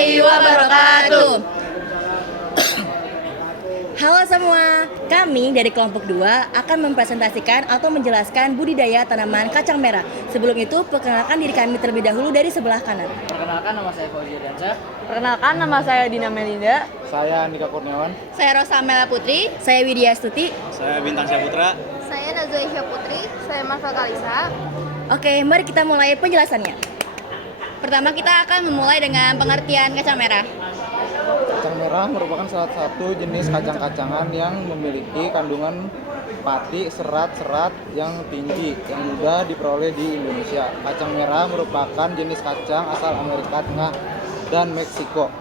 warahmatullahi wabarakatuh. Halo semua, kami dari kelompok 2 akan mempresentasikan atau menjelaskan budidaya tanaman kacang merah. Sebelum itu, perkenalkan diri kami terlebih dahulu dari sebelah kanan. Perkenalkan, nama saya Fauzi Dansyah. Perkenalkan, nama saya Dina Melinda. Saya Andika Kurniawan. Saya Rosa Mela Putri. Saya Widya Stuti. Saya Bintang Syahputra. Saya Nazwa Isya Putri. Saya Marfa Kalisa. Oke, mari kita mulai penjelasannya. Pertama kita akan memulai dengan pengertian kacang merah. Kacang merah merupakan salah satu jenis kacang-kacangan yang memiliki kandungan pati serat-serat yang tinggi yang mudah diperoleh di Indonesia. Kacang merah merupakan jenis kacang asal Amerika Tengah dan Meksiko.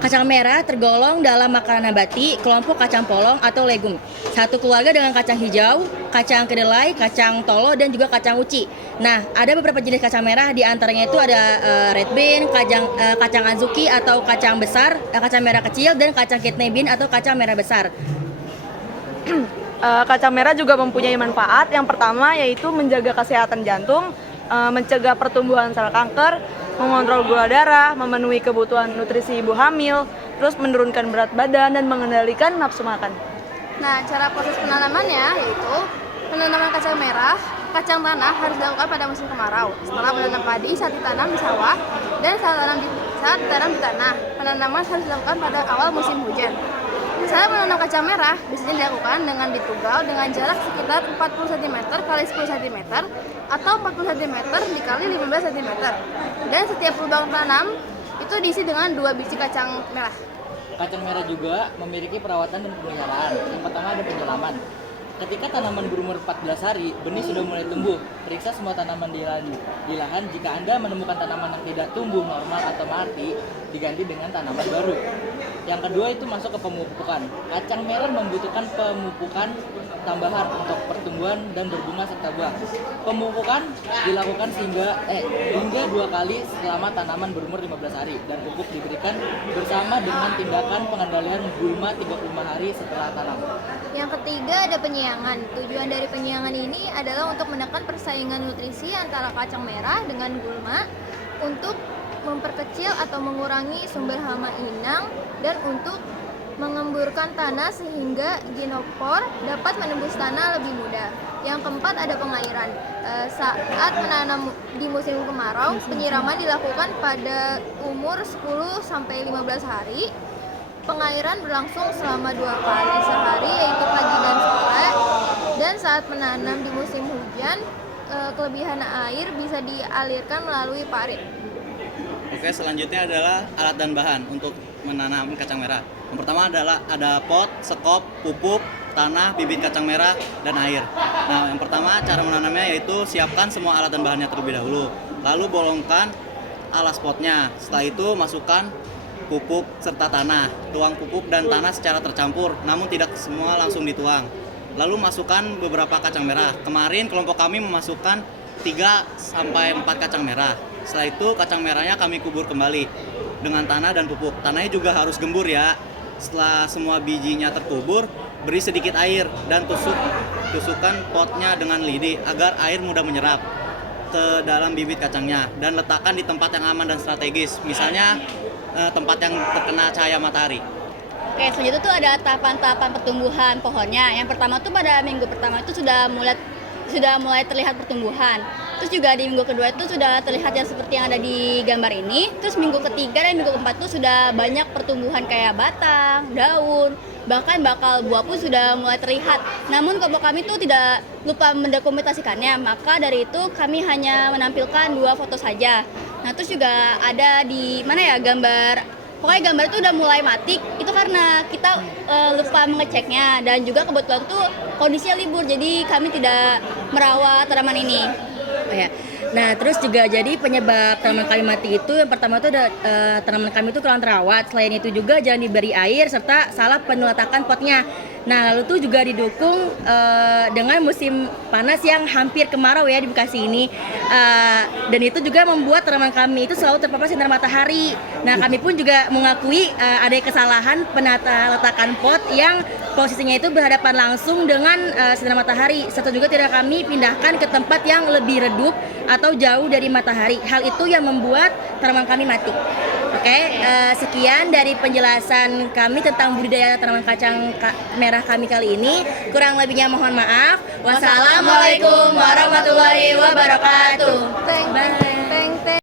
Kacang merah tergolong dalam makanan nabati, kelompok kacang polong atau legum. Satu keluarga dengan kacang hijau, kacang kedelai, kacang tolo, dan juga kacang uci. Nah, ada beberapa jenis kacang merah, di antaranya itu ada red bean, kacang azuki atau kacang besar, kacang merah kecil, dan kacang kidney bean atau kacang merah besar. Kacang merah juga mempunyai manfaat. Yang pertama yaitu menjaga kesehatan jantung, mencegah pertumbuhan sel kanker, mengontrol gula darah, memenuhi kebutuhan nutrisi ibu hamil, terus menurunkan berat badan dan mengendalikan nafsu makan. Nah, cara proses penanamannya yaitu penanaman kacang merah, kacang tanah harus dilakukan pada musim kemarau. Setelah menanam padi saat ditanam di sawah dan saat ditanam di tanah. Penanaman harus dilakukan pada awal musim hujan. Cara menanam kacang merah biasanya dilakukan dengan ditugal dengan jarak sekitar 40 cm kali 10 cm atau 40 cm dikali 15 cm. Dan setiap lubang tanam itu diisi dengan 2 biji kacang merah. Kacang merah juga memiliki perawatan dan pemeliharaan. Yang pertama ada penyelaman. Ketika tanaman berumur 14 hari, benih sudah mulai tumbuh. Periksa semua tanaman di lahan. Jika Anda menemukan tanaman yang tidak tumbuh normal atau mati, diganti dengan tanaman baru. Yang kedua itu masuk ke pemupukan. Kacang merah membutuhkan pemupukan tambahan untuk pertumbuhan dan berbunga serta buah. Pemupukan dilakukan hingga 2 kali selama tanaman berumur 15 hari dan pupuk diberikan bersama dengan tindakan pengendalian gulma 35 hari setelah tanam. Yang ketiga ada penyiangan. Tujuan dari penyiangan ini adalah untuk menekan persaingan nutrisi antara kacang merah dengan gulma, untuk memperkecil atau mengurangi sumber hama inang, dan untuk mengemburkan tanah sehingga ginopor dapat menembus tanah lebih mudah. Yang keempat ada pengairan. Saat menanam di musim kemarau, penyiraman dilakukan pada umur 10-15 hari. Pengairan berlangsung selama 2 kali sehari, yaitu pagi dan sore. Dan saat menanam di musim hujan, kelebihan air bisa dialirkan melalui parit. Oke, selanjutnya adalah alat dan bahan untuk menanam kacang merah. Yang pertama adalah ada pot, sekop, pupuk, tanah, bibit kacang merah, dan air. Nah, yang pertama cara menanamnya yaitu siapkan semua alat dan bahannya terlebih dahulu. Lalu bolongkan alas potnya. Setelah itu masukkan pupuk serta tanah. Tuang pupuk dan tanah secara tercampur, namun tidak semua langsung dituang. Lalu masukkan beberapa kacang merah. Kemarin kelompok kami memasukkan 3-4 kacang merah. Setelah itu kacang merahnya kami kubur kembali dengan tanah dan pupuk. Tanahnya juga harus gembur ya. Setelah semua bijinya terkubur, beri sedikit air dan tusukkan potnya dengan lidi agar air mudah menyerap ke dalam bibit kacangnya, dan letakkan di tempat yang aman dan strategis, misalnya tempat yang terkena cahaya matahari. Oke, selanjutnya tuh ada tahapan-tahapan pertumbuhan pohonnya. Yang pertama tuh pada minggu pertama itu sudah mulai terlihat pertumbuhan. Terus juga di minggu kedua itu sudah terlihat yang seperti yang ada di gambar ini. Terus minggu ketiga dan minggu keempat itu sudah banyak pertumbuhan kayak batang, daun, bahkan bakal buah pun sudah mulai terlihat. Namun kelompok kami tuh tidak lupa mendokumentasikannya, maka dari itu kami hanya menampilkan 2 foto saja. Nah, terus juga ada di mana ya pokoknya gambar itu udah mulai mati, itu karena kita lupa mengeceknya, dan juga kebetulan tuh kondisinya libur, jadi kami tidak merawat tanaman ini. Oh ya. Nah, terus juga jadi penyebab tanaman kami mati itu yang pertama itu ada tanaman kami itu kurang terawat. Selain itu juga jangan diberi air serta salah pengeletakan potnya. Nah, lalu tuh juga didukung dengan musim panas yang hampir kemarau ya di Bekasi ini. Dan itu juga membuat tanaman kami itu selalu terpapar sinar matahari. Nah, kami pun juga mengakui ada kesalahan penata letakan pot yang posisinya itu berhadapan langsung dengan sinar matahari. Serta juga tidak kami pindahkan ke tempat yang lebih redup atau jauh dari matahari. Hal itu yang membuat tanaman kami mati. Oke, sekian dari penjelasan kami tentang budidaya tanaman kacang merah kami kali ini. Kurang lebihnya mohon maaf. Wassalamualaikum warahmatullahi wabarakatuh. Bye. Bye.